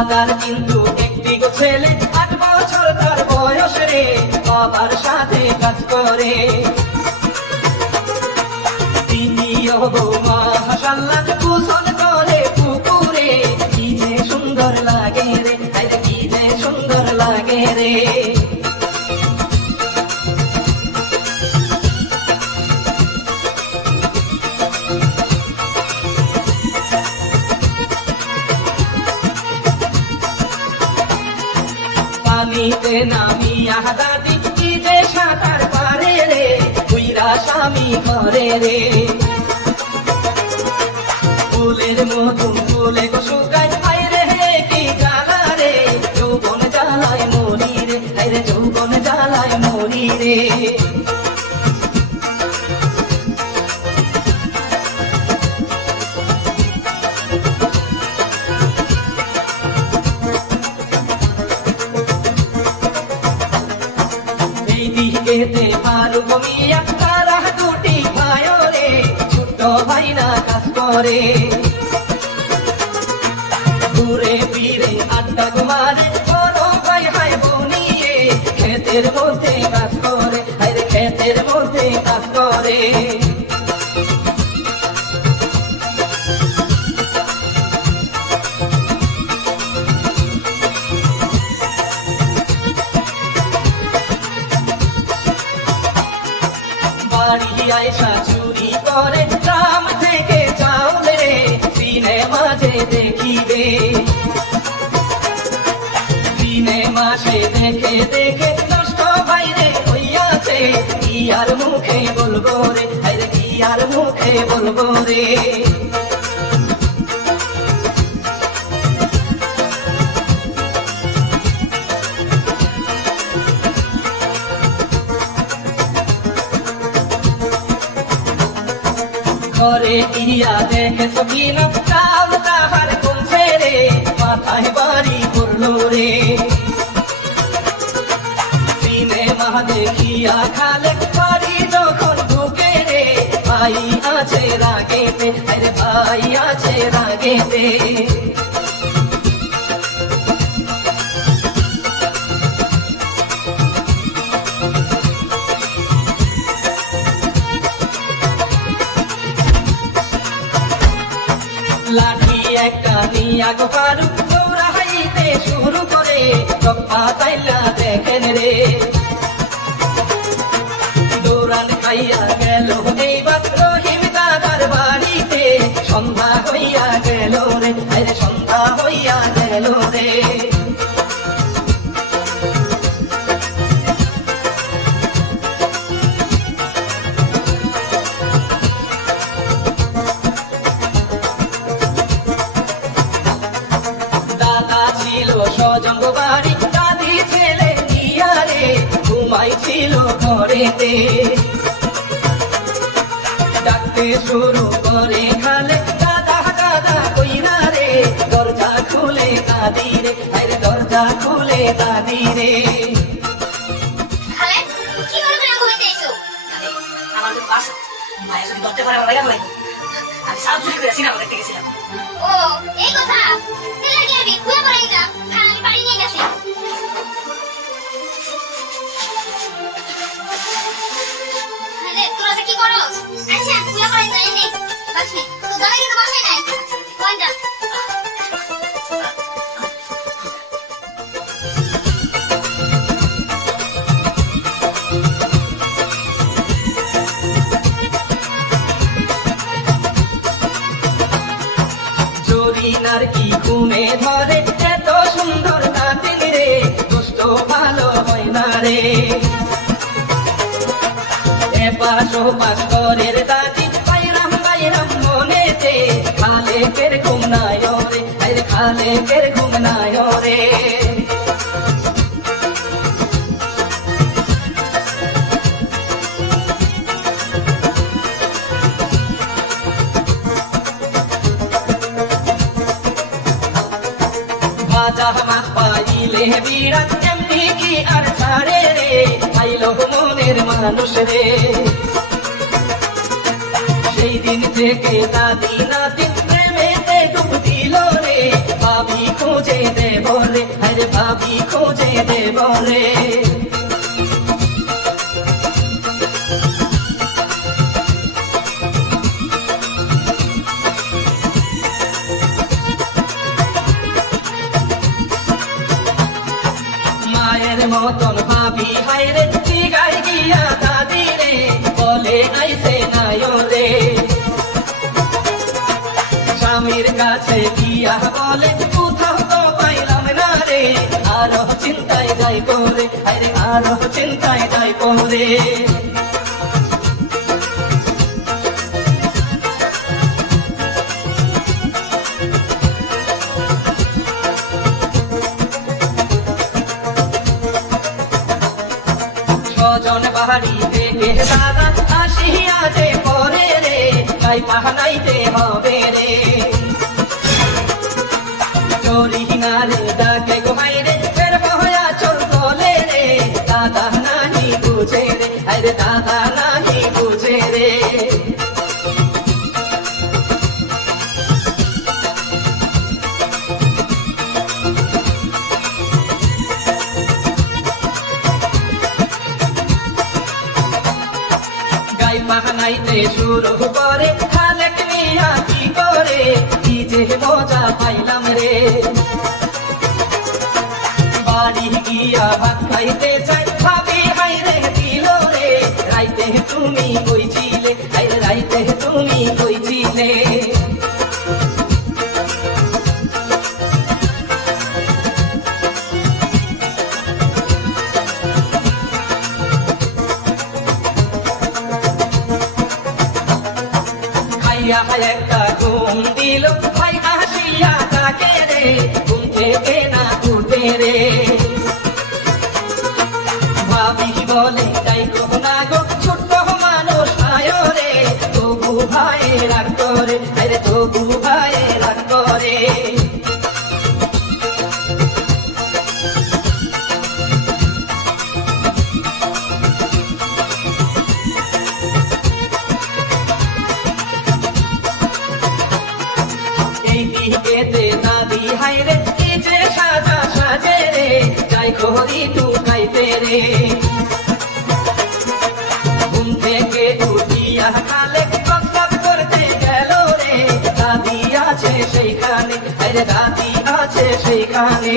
দাদার কিন্তু একটি গো ছেলে 8 বছর তার বয়স রে, বাবার সাথে কাজ করে। তিনিও বৌমা মাশাআল্লাহ গোসল করে পুকুরে, কি যে সুন্দর লাগে রে, আরে কি যে সুন্দর লাগে রে। পানিতে নামিয়া দাদি কি যে সাঁতার পারে রে, বুইরা স্বামী করে রে। ফুলের মধু ফুলে গো শুকায়, হায় রে কি জ্বালা রে, যৌবন জ্বালায় মরি রে, হায় রে যৌবন জ্বালায় মরি রে। এইদিকেতে ফারুক মিয়া তারা দুটি ভাই রে, ছোট ভাই না কাজ করে। ঘুরে ফিরে আড্ডা মারে বড় ভাই হায় বনিয়ে, ক্ষেতের মধ্যে কাজ করে, হায় রে ক্ষেতের মধ্যে কাজ করে। বাড়ি আইসা চুরি করে গ্রাম থেকে চাউল রে, সিনেমা যে দেখিবে। সিনেমা সে দেখে দেখে নষ্ট বাইরে হইয়াছে, কি আর মুখে বলবো রে, আরে কি আর মুখে বলবো রে। ঘরে গিয়া দেখে সকিনা চাল তাহার কমছে রে, মাথায় বাড়ি করলো রে। সিনেমা দেখিয়া খালে বাড়ি যখন ঢুকে রে, ভাই আছে রাগেতে, আরে ভাই আছে রাগেতে। লাঠি একটা নিয়া গো ফারুক দৌড়াইতে শুরু করে, চপ্পা তাইলা দেখেন রে। দৌড়ান খাইয়া গেল এইবার রহিম দাদার বাড়িতে, সন্ধ্যা হইয়া গেল রে, আরে সন্ধ্যা হইয়া গেল রে। সজঙ্গ বাড়ি দাদি ছেলে নিয়া রে, ঘুমাইছিল ঘরেতে। ডাকতে শুরু করে খালে দাদা দাদা কইরা রে, দরজা খুলে দাদি রে, আরে দরজা খুলে দাদি রে। আমার তো বাস মায়ের যদি ধরতে পারে আমার আমি সাপ চুরি করে সিনেমা দেখতে গেছিলাম। ও এই কথা, তেলে কি আমি খুঁজে পড়াই না, আমি বাড়ি নিয়ে গেছি। আরে তোরা কি করছ? আচ্ছা খুঁজে পড়াই যাই নে, বাসনে তো দাঁড়িয়ে তো বসে নাই কোন যা। জরিনার কি ঘুমে ধরে, এত সুন্দর নাতিন রে, দুষ্ট ভালো হয় না রে। এপাশ ওপাশ করের দাদি বাইরাম বাইরাম মনেতে, খালে কের ঘুম নাই রে, আরে খালে কের ঘুম নাই রে। মাছ পাইলে বিরাট এমনি কি আর ছাড়ে রে, আইলো মনের মানুষ রে। সেই দিন থেকে দাদি নাতি প্রেমেতে ডুব দিল রে, ভাবি খুঁজে দেব রে আরে ভাবি খোঁজে দেব রে মায়ের মতন ভাবি হাইরে দিঘায় গিয়া দাদি রে বলে আইসে নাই রে স্বামীর কাছে গিয়া বলে কোথাও তো পাইলাম না রে আরো চিন্তায় যাই করে আরে আরো চিন্তায় যাই করে স্বজন বাড়ি থেকে দাদা আসিয়া যে পরে রে তাই পাহানাইতে হবে রে চোরি নারে ডাকে গোহাই রে ফের বহয়া চল বলে রে দাদা নাহি বুঝে রে আরে দাদা নাহি বুঝে রে গাই পাহানাইতে শুরু করে খালেক মিয়া কি করে কি যে মজা পাইলাম রে বাড়ি গিয়া ভাত খাইতে চাই ভাবি হাইরে দিল রে রাইতে তুমি কইছিলে আরে রাইতে তুমি কইছিলে খাইয়া একটা ঘুম দিল ভাই আসিয়া তাকে রে ঘুম থেকে না উঠে রে ভাবি বলে তাই না গো ছোট্ট মানুষ আয় রে তবু ভাই রাগ করে আরে তবু ভাই রাগ করে এই দিকেতে দাদি হাইরে কি যে সাজা সাজে রে যাই করি তু খাইতে রে ঘুম থেকে উঠিয়া খালে কসরত করতে গেল রে দাদি আছে সেইখানে আরে দাদি আছে সেইখানে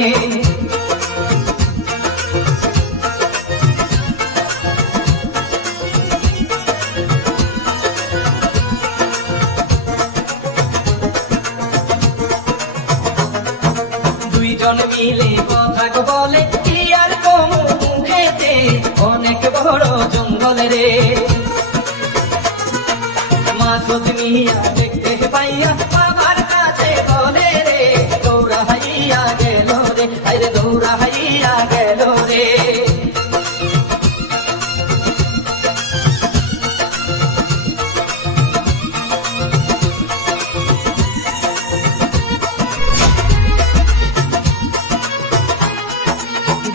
দুইজন মিলে কথা বলে কি আর কম মুখেতে অনেক বড় জঙ্গল রে মাসুদ মিয়া দেখতে পাইয়া বাবার কাছে বলে রে দৌড়াইয়া গেল রে আরে দৌড়াইয়া গেল রে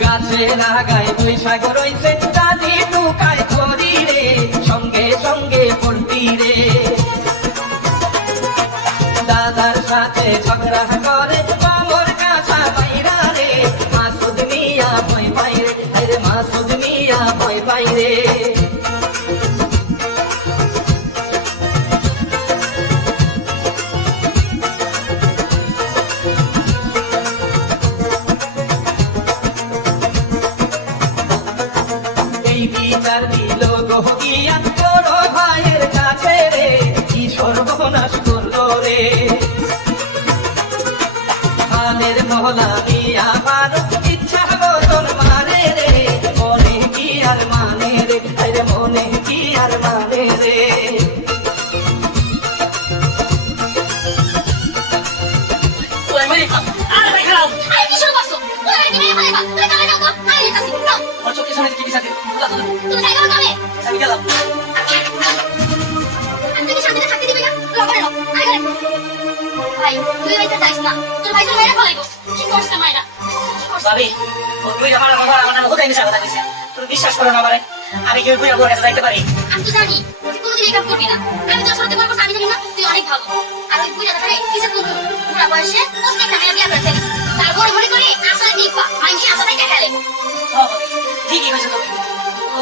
গাছে লাগায় বৈশাখ রইছে দাদি টুকায় করি রে সঙ্গে সঙ্গে পড়তি রে দাদার সাথে ঝগড়া করে বাবর কাছা পাইরা রে মাসুদ মিয়া ভয় পাই রে আরে মাসুদ মিয়া ভয় পাই রে এই বিচার দিল গো গিয়া বড় ভাইয়ের কাছে রে কি সর্বনাশ করলো রে হালের মহলা মিয়া মানো ইচ্ছা মতন মারে রে মনে কি আর মানে রে আরে মনে কি আর মানে রে ওই মানে আরে ভাই খাও আরে কি শুরু করছো তোরা কি মেরে ফেলবা তুই কামে যাও তো আই দিতাছি না ওর চোখের সামনে কি দিছাতে তুমি যাই করো কামে আমি গেলাম আমি কি সামনে থাকতে দিবি না লগারে নাও আই করে ভাই তুই বাইতে যাইস না তোর ভাই তো মেরে ফেলাইবো কি করছ মাইরা ভাবি ও তুই আমার কথা আমার কোথায় মিশা কথা কইছে তুমি বিশ্বাস করো না আমারে আমি কি বুঝা বলে যাইতে পারি আমি তো জানি তুই কোনোদিন এই কাজ করবি না আমি তোর সাথে বলবো আমি জানি না তুই অনেক ভালো আর ওই বুঝা কথা কিছু করবি পুরা বয়সে ওকে একটা মেয়ে বিয়ে করতে তারপর আমি মনে করি আসলে দীপা মানুষ আসলে খেলে ও ঠিকই কইছো তুমি ও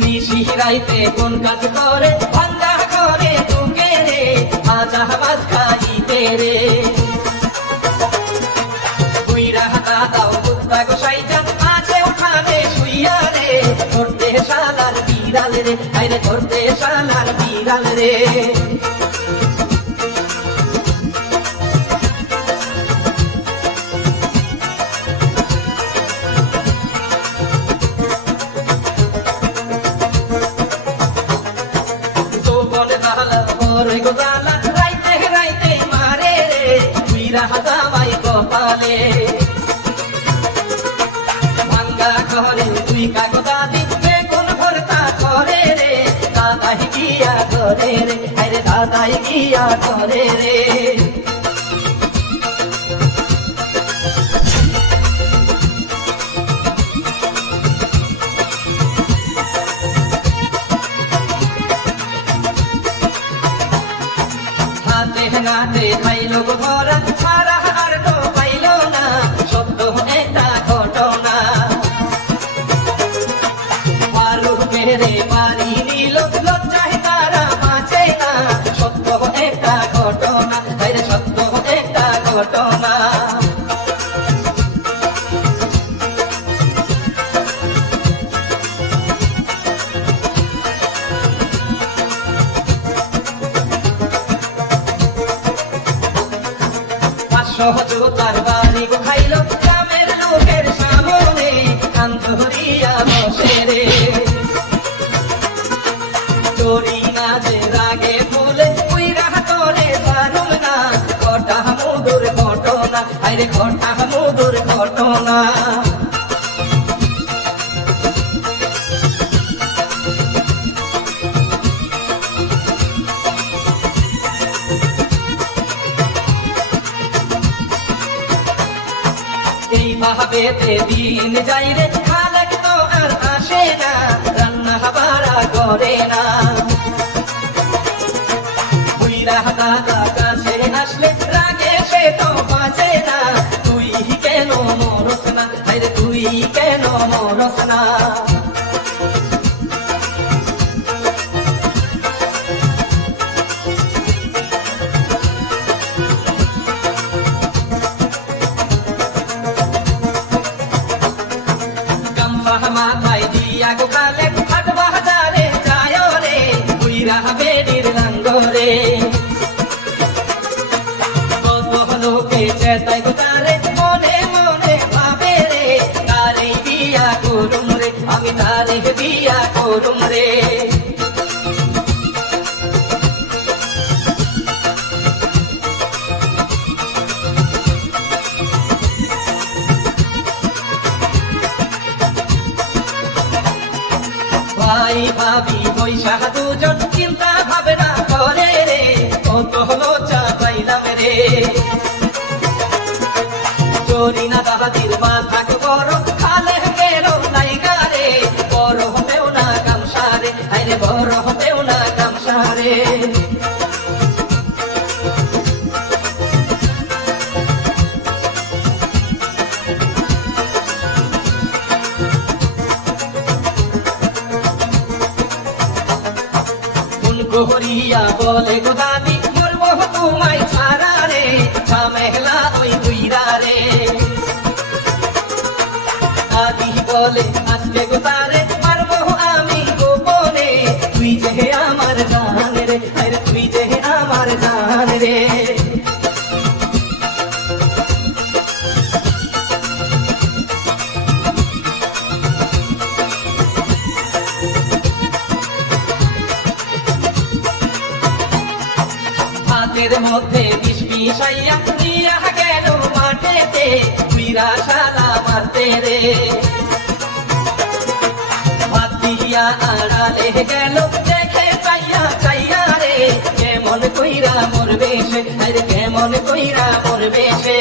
নিশিরাইতে কোন কাজ করে ভাঙ্গা ঘরে ঢুকে রে ভাজা ভাত খাইতে রে বুইরা দাদাও কুত্তা গোসাইটা আছে উঠানে শুইয়া রে ধরতে শালার বিড়াল রে আইরে ধরতে শালার বিড়াল রে রাইতে রাইতে মারে রে বুইরা দাবাই কপালে ভাঙ্গা ঘরে তুই কাকতা দিতে কোন ভরতা করে রে দাদাই গিয়া করে রে আরে দাদাই গিয়া করে রে হাতে হাতে খাইল ঘোরা সারা আর তো পাইল না সত্য একটা ঘটনা আলু মেরে পানি নিল লজ্জায় তারা বাঁচে না সত্য একটা ঘটনা আরে সত্য একটা ঘটনা সহজতার বাড়ি খাইল গ্রামের লোকের সামনে কান ধরিয়া বসে রে চোরি না যে রাগে ফুলে উইরা করে জানুম না ঘটা মধুর ঘটনা আরে ঘটা মধুর ঘটনা এইভাবেতে দিন যাই রে খালেক তো আর আসে না রান্না বাড়া করে না বুইরা দাদা কাছে আসলে রাগে সে তো বাঁচে না তুই কেন মরস না আরে তুই কেন মরস না মাথায় দিয়া গোকালে হাট বাজারে যায় রে বুইরা বেডির লাঙ্গরে কত লোকে চেতাই গোতারে মনে মনে ভাবে রে তারে বিয়া করুম রে আমি তারে বিয়া করুম রে ভাই ভাবি পয়সা দুজন চিন্তা ভাবনা করে রে কত হলো চা পাইলাম রে চোরি না দাহাদির মাথা বড় খালে গেল নাই গারে বড় হতেও না গামসারে আরে বড় হতেও না গামসারে গোহরিয়া বলে গো দাদি মরবো তোমায় ছাড়া রে ঝামেলা ওই দুইরা রে দাদি বলে আজকে গো তারে মারবো আমি গোপনে তুই যে আমার জান রে আরে তুই যে আমার জান রে হাতের মধ্যে বিষ মিশাইয়া নিয়া গেল মাঠেতে তুইরা শালা মারতে রে ভাত দিয়া আড়ালে গেল দেখে চাইয়া চাইয়া রে কেমন কইরা মরবে সে আরে কেমন কইরা মরবে সে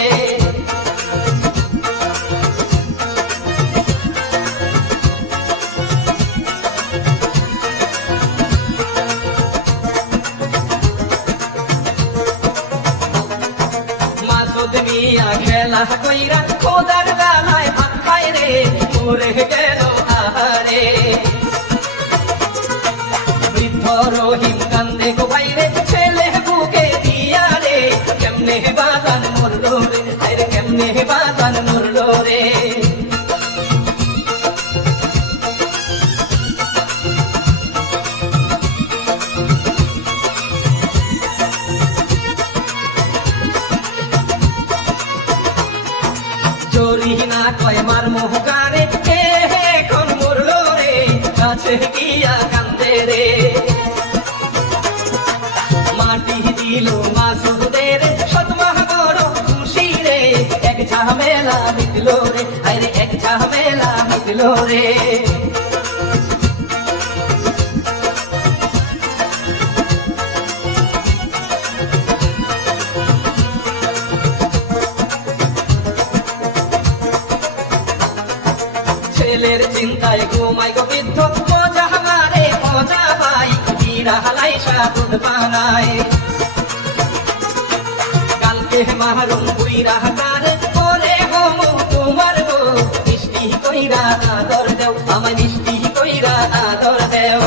কইরা খোদার গালায় ভাত খায় রে মরে গেল আহারে বৃদ্ধ রহিম কান্দে গো বাইরে ছেলে বুকে দিয়া রে কেমনে বাগান মরলো রে আরে কেমনে বাগান মরলো রে জরিনা কয় মার মোহকারে কে এখন মরলো রে কাছে গিয়া কান্দে রে মাটি দিল মাসুদের সৎমা বড় খুশি রে এক ঝামেলা মিটলো রে আরে এক ঝামেলা মিটলো রে ছেলের চিন্তায় ঘুমাই গো বৃদ্ধ মজা মারে মজা পাই হীরা হালাই সাদুদ বানায় কালকে মারুম বুইরা হাতারে পরে হমু তোমার গো মিষ্টি কইরা আদর দেও আমায় মিষ্টি কইরা আদর দেও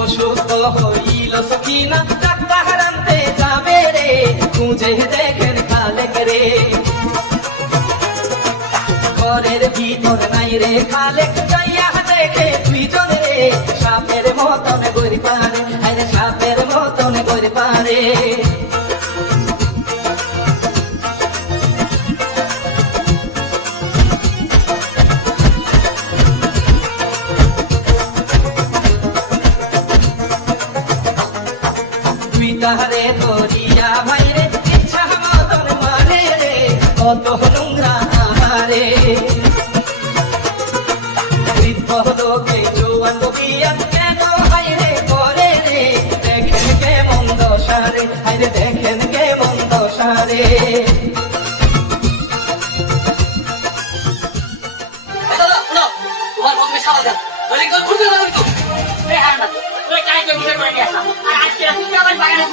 অসুস্থ হইল সকিনা ডাক্তার আনতে যাবে রে খুঁজে দেখেন খালেক রে ঘরের ভিতর নাই রে খালেক যাইয়া দেখে দুইজন রে সাপের মতন গড়ি পারে আরে সাপের মতন গড়ি পারে তাহারে ধরিয়া ভাইরে ইচ্ছা মতন মারে রে কত নোংরা আহারে বৃদ্ধ লোকে জোয়ান বিয়া কেন হাইরে করে রে দেখেন কেমন দশারে হাইরে দেখেন কেমন দশারে তোমার বন্ধু সামাল দেন নইলে কিন্তু ঘুরতে যাবে কিন্তু এই হার না তুই কাই কে বিষয় করে নিয়ে আসা আর আজকে তুই আমার বাগানে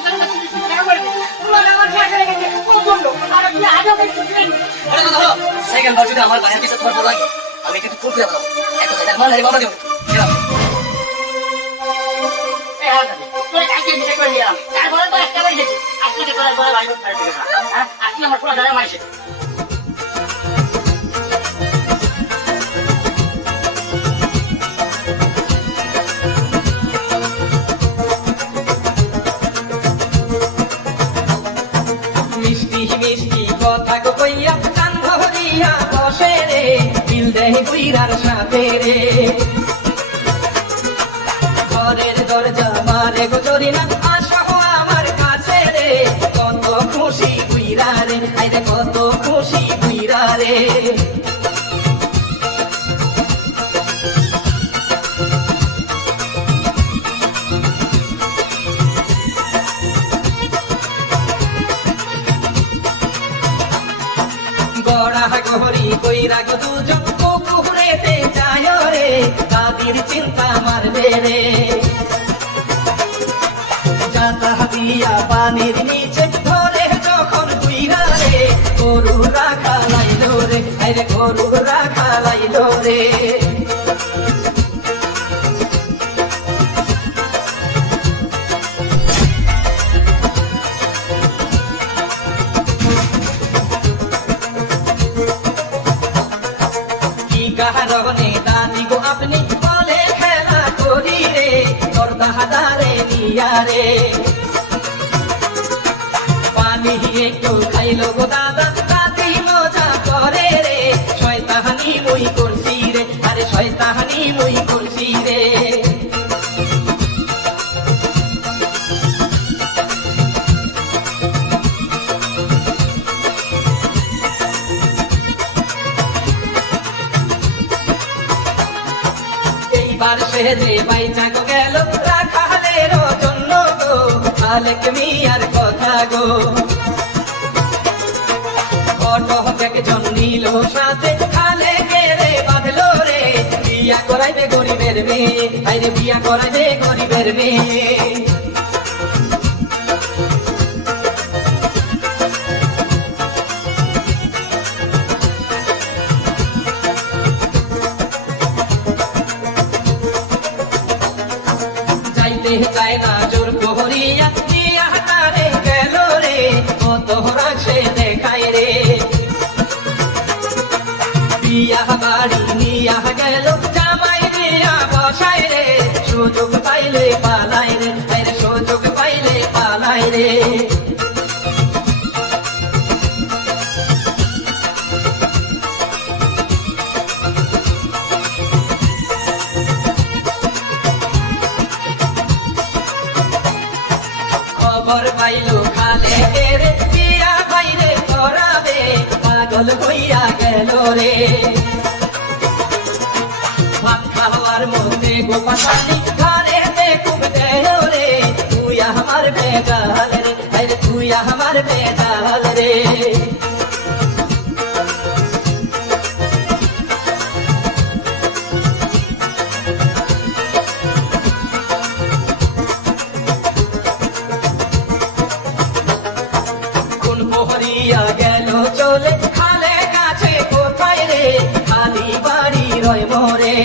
টাকা করে দে তুই আমার টাকা করে গেছে কোন জন্য আর তুই আজও কিছু দিলেন বলে তো ধরো সেকেন্ড বার যদি আমার বাগানে পিছে তোমার পড় লাগে আমি কিন্তু খুব করে দেবো এত টাকা মাল হারি বাবা দেব এই হার না তুই কাই কে বিষয় করে নিয়ে আম তারপরে তো একটা বাড়ি গেছে আজকে তো তোর বড় বাড়ি করতে হবে হ্যাঁ আজকে আমার পুরো দাঁড়া মাইছে মিষ্টি কথা গো কইয়া কান ধরিয়া বসে রে দিল দেহি বুইরার সাথে রে ঘরের দরজা মারে গো জরিনা আসো আমার কাছে রে কত খুশি বুইরা রে আইরে কত খুশি বুইরা রে গড়া গহরি কইরা গো দুজন পুকুরেতে যায় রে দাদির চিন্তা মারবে রে যাতা দিয়া পানির নিচে ধরে যখন বুইরা রে গরু রাখা লাইলো রে আরে গরু রাখা লাইলো রে কারণে দাদি গো আপনি বলে খেলা করি রে তোর দাহাদারে নিয়া রে পানি একটু খাইলো গো দাদা দাদি মজা করে রে শয়তানি মুই করছি রে আরে শয়তানি মুই করছি রে এইবার সে যে বাইচা গো গেল রাখালের জন্য গো খালেক মিয়ার কথা গো ফটো একজন নিল সাথে খালেক বিয়া করাইবে গরিবের মেয়ে, আইরে বিয়া করাইবে গরিবের মেয়ে। যাইতে চায় না জোর করিয়া দিয়া তারে গেল রে, ও তোহরা সে দেখায় রে। বিয়া বাড়ি নিয়া গেল জামাই দিয়া বসায় রে, সুযোগ পাইলে পালায় রে, আরে সুযোগ পাইলে পালায় রে। খবর পাইলো খালে রে, বিয়া বাইরে করাবে, পাগল হইয়া গেল রে। ভাত খাওয়ার মধ্যে গোপাশালি ঘরে খুব দেহ রে, তুই আমার বেগাল রে, আরে তুই আমার বেগাল রে। কোন মোহরিয়া গেল চলে খালে কাছে কোথায় রে, খালি বাড়ি রয় মোরে।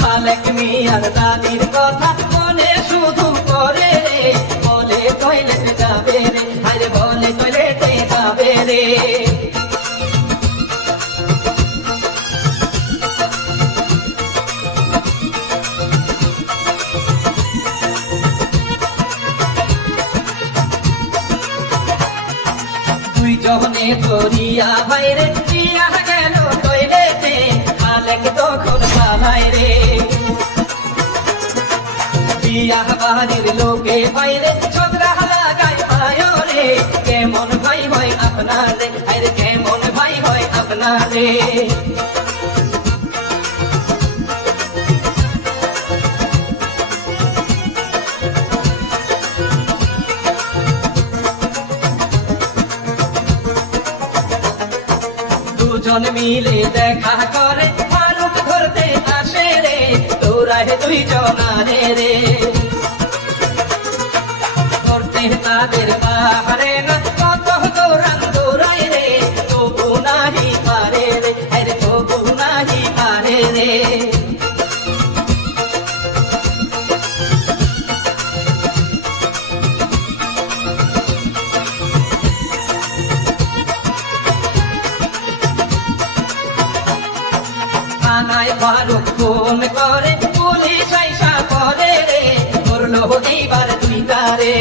খালেক মিয়ার দাদির কথা মনে শুধু করে রে, বলে টয়লেটে যাবে রে, আরে বলে টয়লেটে যাবে রে। দুই জনে ধরিয়া বাইরে দিয়া গেল টয়লেটে, খালেক তখন পালায় রে। বিয়া বাড়ির লোকে বাইরে ঝগড়া লাগায় ভাই রে, কেমন ভাই হয় আপনার রে, আরে কেমন ভাই হয় আপনার রে। দুজন মিলে দেখা করে ভালুক ধরতে আসে রে, তোরাহে দুইজনারে রে। ধরতে তাদের পাহাড়ে না কত দৌড়ান দৌড়ায় রে, তবু নাহি পারে রে, আরে তবু নাহি পারে রে। থানায় ফারুক ফোন করে, পুলিশ আইসা করে রে, ধরলো এইবার দুইটারে।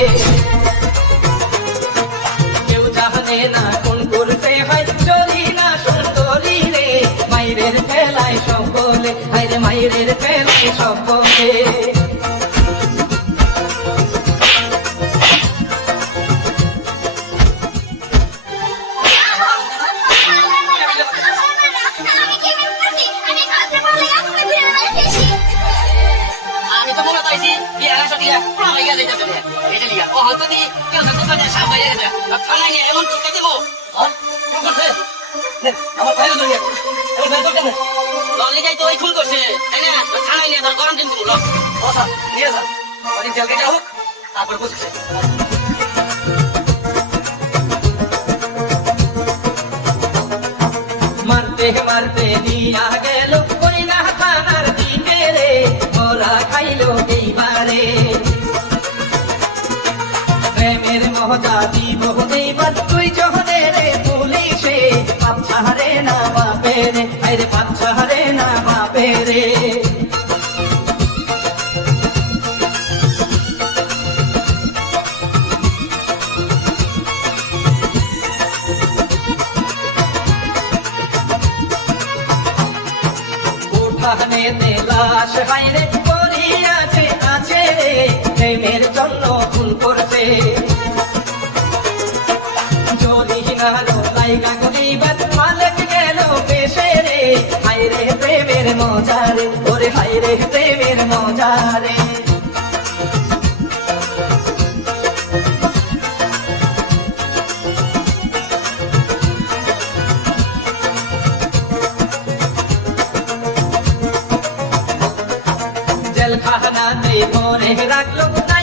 কেউ জানে না কোন করতে হয়, চলি না সুন্দরী রে, মাইরের খেলায় সকলে, আরে মাইরের খেলায় সকলে। আমি কি করছি? আমি কাজে বলে আপনি ফিরে এসেছি। আমি তো মনে পাইছি বিয়ে আসা দিয়া পুরা হয়ে গেছে এটা লিয়া ও হয়তো দি কেউ তো তোকে সাপ হয়ে গেছে থানায় নিয়ে এমন তো কেটে দেবো কেউ করছে আমার ভাই ধরিয়া আমার ভাই ধরতে ললি যাই তো ওই খুন করছে তাই না থানায় নিয়ে ধর গরম দিন দিব ও স্যার নিয়ে যান ওই জেল কেটে হোক তারপর বুঝছে মারতে মারতে নিয়া গেল ওই না থানার দিকে রে, ওরা খাইলো এইবারে। প্রেমের মজা দিব এইবার তুই জহরে রে, পুলিশে পাচ্ছা রে না বাপে রে, আরে পাচ্ছা রে না বাপে রে। উঠানেতে লাশ বাইরে পড়িয়াছে আছে রে, প্রেমের জন্য খুন করছে। যদি নালো লাইগা গরিবার মালিক গেল পেশে রে, হাইরে প্রেমের মজারে, ওরে হাইরে প্রেমের মজারে। জেলখানাতে ভরে রাখলো না